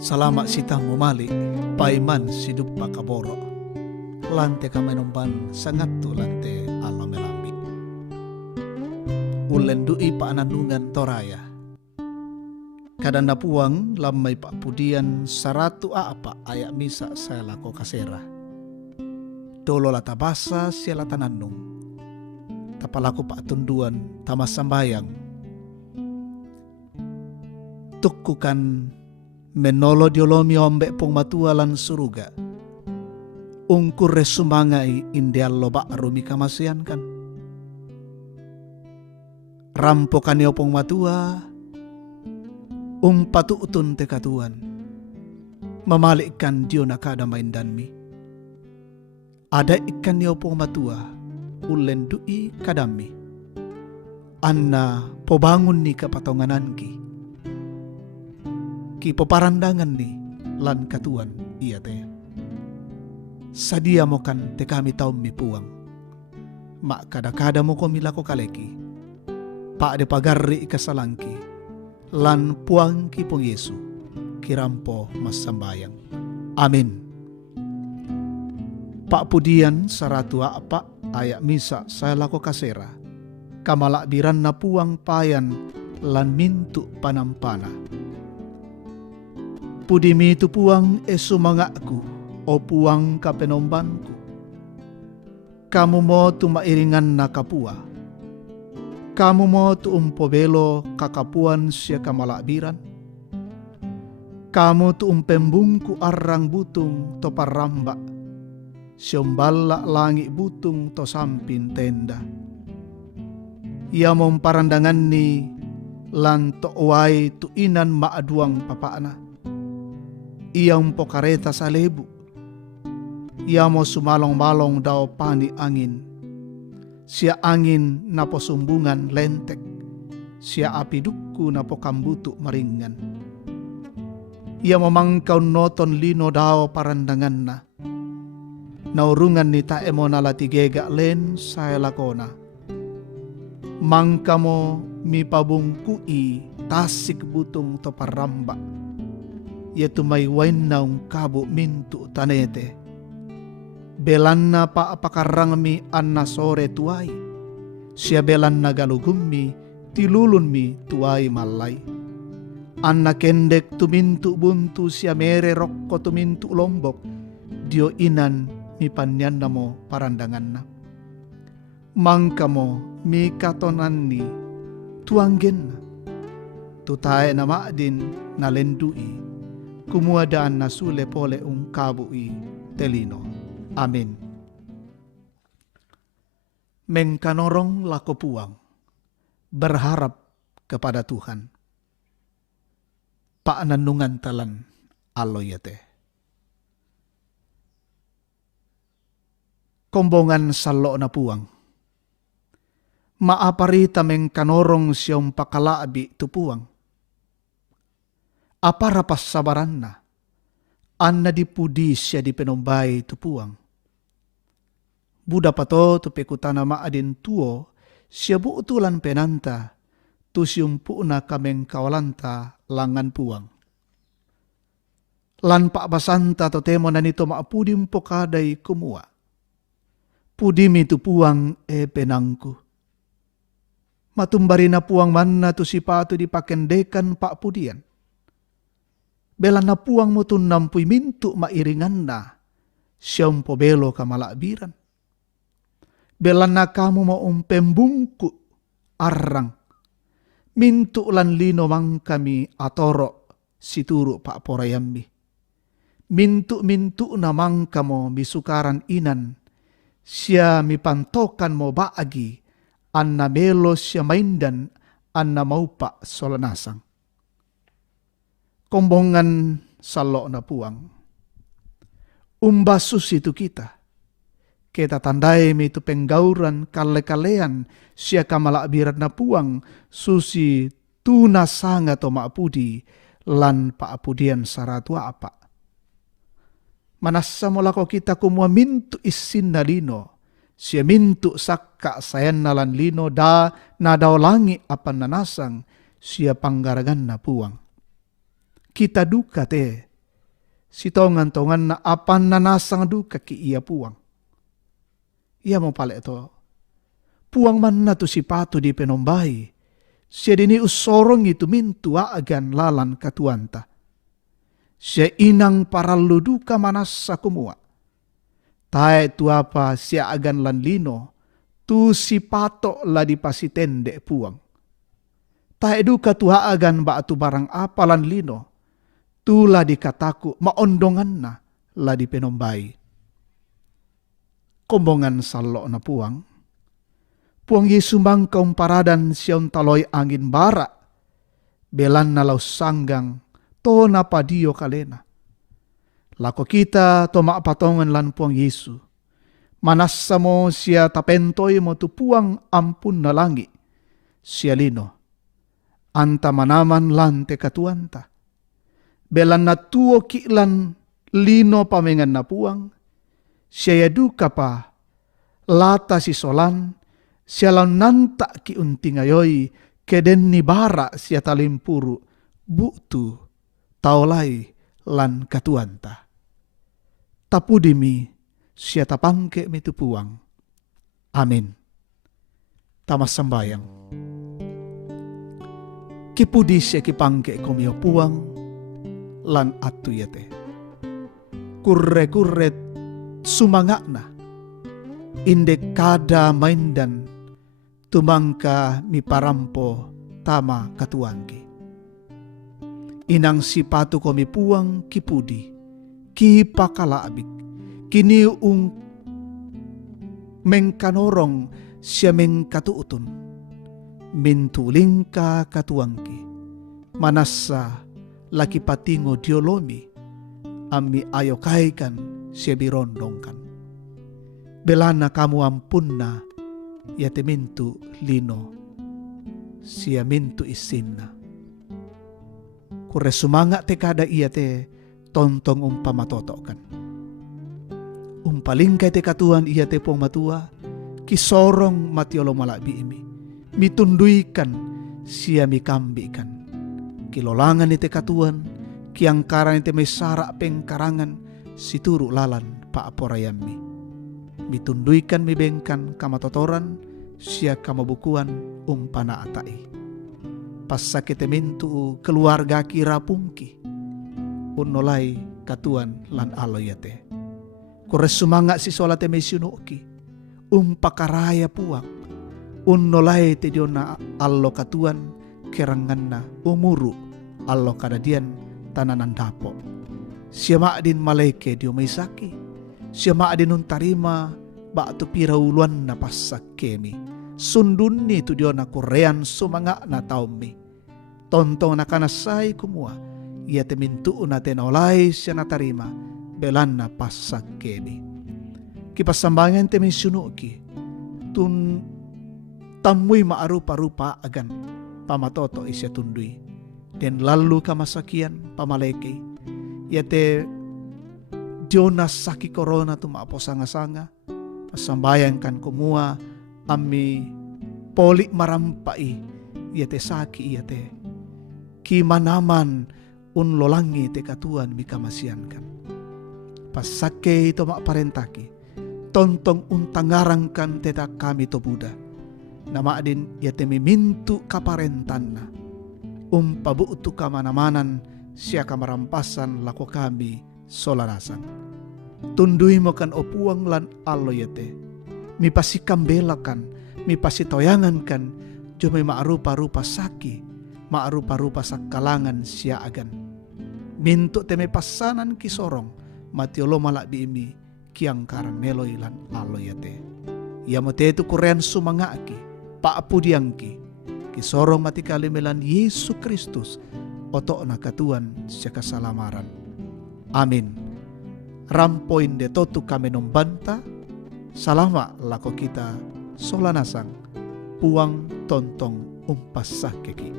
Salama sitang mumali, paiman sidup pakaboro. Lante kamenomban sangat tu lante Allah melambi. Ulen dui paananungan toraya. Kadang napuang lamay papudian saratu apa ayak misa saya lako kasera. Dolo latabasa siya latananung. Tapalaku paatunduan tamas sambayang. Tukukan menolo diolomi ombe pong matualan suruga. Ungkur resumangai indial loba rumi kamasian kan. Rampokan yo pong matua, umpatu utun tekatuan. Mamalikkan dio nakada maindanmi. Ada ikan yo pong matua, ulen dui kadami. Anna pobangun ni kapatongananki. Ki peparandangan ni lan katuan iya teh. Sadia mo kan te kami taum mi puang. Mak kada-kada mo ko milako kaleki. Pa de pagarri ikasalangki. Lan puang ki pong Yesu. Kirampo masambayang. Amin. Pak pudian saratua apa ayak misa saya lako kasera. Kamalakbiran na puang payan lan mintu panampana. Pudimi tu puang esumangakku, o puang kapenombanku. Kamu mo tu mairingan na kapua. Kamu mo tu umpobelo kakapuan siya kamalakbiran. Kamu tu umpembungku arang butung to paramba. Siyombala langit butung to sampin tenda. Ia mong parandangan ni lan to uway tu inan maaduang papaana. Iyang pokareta sa lebu. Iya mo sumalong-malong daw pani angin. Siya angin na posumbungan lentek. Siya apidukku na pokambutu maringan. Iya mo mangkaw noton lino daw parandangan na. Naurungan ni tae mo nalatigega len sa lakona. Mangka mo mipabungkui tasik butung to paramba. Yaitu may wain naung kabo mintu tanete. Belan na pa apakarang mi anna sore tuay. Siya belan na galugum mi, tilulun mi tuay malay. Anna kendek tumintu buntu siya mere rokko tumintu lombok. Dio inan mi panyan na mo parandangan na. Mangka mo mi katonan ni tuanggen na. Tutae na maadin na lendui. Kumuadaan na sule pole kabui telino. Amin. Mengkanorong lako puang. Berharap kepada Tuhan. Paananungan talan aloyate. Kombongan salo na puang. Maaparita mengkanorong siyong pakalaabi tu puang. Apa rapas sabaran na, anna dipudi siya di penombay tupuang. Buda pato tu pekutana maadin tuo, siya buutulan penanta, tu siyumpu na kameng kawalanta langan puang. Lan pak basanta to temo na nito maapudim po kaday kumua. Pudimi tu puang penangku. Matumbari na puang man na tu sipatu dipakendekan pak pudian. Bela na puang mo tunampuy mintu mairingan na siyang pobelo kamalakbiran. Bela na kamu mo umpembungku arang. Mintu lan lino mang kami atoro situru pak porayambi. Mintu na mang kamo bisukaran inan. Siya mipantokan mo baagi anna melo siya maindan anna maupa solanasang. Kombongan salo na puang. Umbasus itu kita. Kita tandai mi itu penggauran kale-kalean siya kamalakbiran na puang susi tuna sanga to maapudi lan paapudian saratu apa. Manasa mo lako kita kumua mintu isin na lino. Siya mintu sakka sayan na lan lino da na daw langi apan nanasang siya panggaragan na puang. Kita duka te Sitongan-tongan na apan nanasang duka ki iya puang. Iya mo pala ito. Puang man na to si pato di penombahi. Siya dini usorong itu mintua agan lalan katuanta. Siya inang parallu duka manas sa kumua. Tae tu apa siya agan lanlino. Tu si pato la di pasitende puang. Tae duka tuha agan ba atu barang apa lanlino. Tula di kataku maondongan na la di penombai. Kombongan salo na puang. Puang Yesu mangkaum paradan siyon taloy angin bara. Belan na law sanggang to na padio kalena. Lako kita to maapatongan lan puang Yesu. Manasa mo siya tapentoy mo tu puang ampun na langi. Siya lino. Anta manaman lan te katuanta. Belan na tuo kilan lino pamengan na puang. Siya duka pa. Lata si solan. Siya lang nanta ki unti ngayoy. Keden ni bara siya talimpuru. Buktu. Taulay lan katuanta. Tapudimi. Siya tapangke mitu puang. Amin. Tamas sambayang. Kipudi siya kipangke komio puang. Lan atu yate. Kurre-kurret sumangak na. Inde kada maindan tumangka mi parampo tama katuangki. Inang sipatu ko mi puang kipudi. Kipakalaabik. Kini mengkanorong siya mengkatuutun. Mintuling ka katuangki. Manasa laki patingo diolomi, ami ayokaikan siya birondongkan. Belana kamu ampun na, yate mintu lino, siya mintu isinna. Kure sumanga te kada iya te tontong umpamatotokan. Umpalingkay te katuan iya te pong matua, kisorong matiolo malabi imi, mitunduykan siya mikambikan. Kilolangan ite katuan, kiangkaran ite may sara pengkarangan, situru lalan paaporayami. Mitunduykan mi bengkan kamatotoran, siya kamabukuan umpana atai. Pasakite mintu keluarga kira pungki, unolay katuan lan aloyate. Kures sumanga si solate may sinuki, umpakaraya puang, unolay te diona allo katuan, kerangan na umuru allo kadadian tananan dapo. Siya maadin maleke diyo may saki. Siya maadin nun tarima ba ito pirauluan na pasak kemi. Sundun ni ito diyo na korean sumanga na taumi. Tontong na kanasay kumua. Iya temintuon natin olay siya na tarima. Belan na pasak kemi. Kipasambangan temin sunuki. Tun tamoy maarupa-rupa agan. Pamatoto isya tundui. Den lalu kamasakian pamaleke. Yate Jonas saki corona tumapo sanga-sanga. Pasambayan kan kumua ami poli marampai. Yate saki yate. Kimanaman unlolangi te katuan mikamasian kan. Pasake ito maparentaki. Tontong untangarang kan teta kami to Buddha. Nama adin yate mimintu kaparentan na. Umpabutu kamanamanan siya kamarampasan lako kami solarasan. Tundui mo kan opuang lan alo yate. Mipasikambelakan, mipasitoyangan kan, jo may maarupa-rupa saki, maarupa-rupa sa kalangan siya agan. Mintu te may pasanan kisorong, matiolo malakbi imi, kiang karameloy lan alo yate. Yamo tetu kurean sumanga aki, paapudiangki, kisorong matikalimelan Yesu Kristus, oto na katuan siya kasalamaran. Amin. Rampoin de totu kami nombanta, salama lako kita solanasang, puang tontong umpasakeki.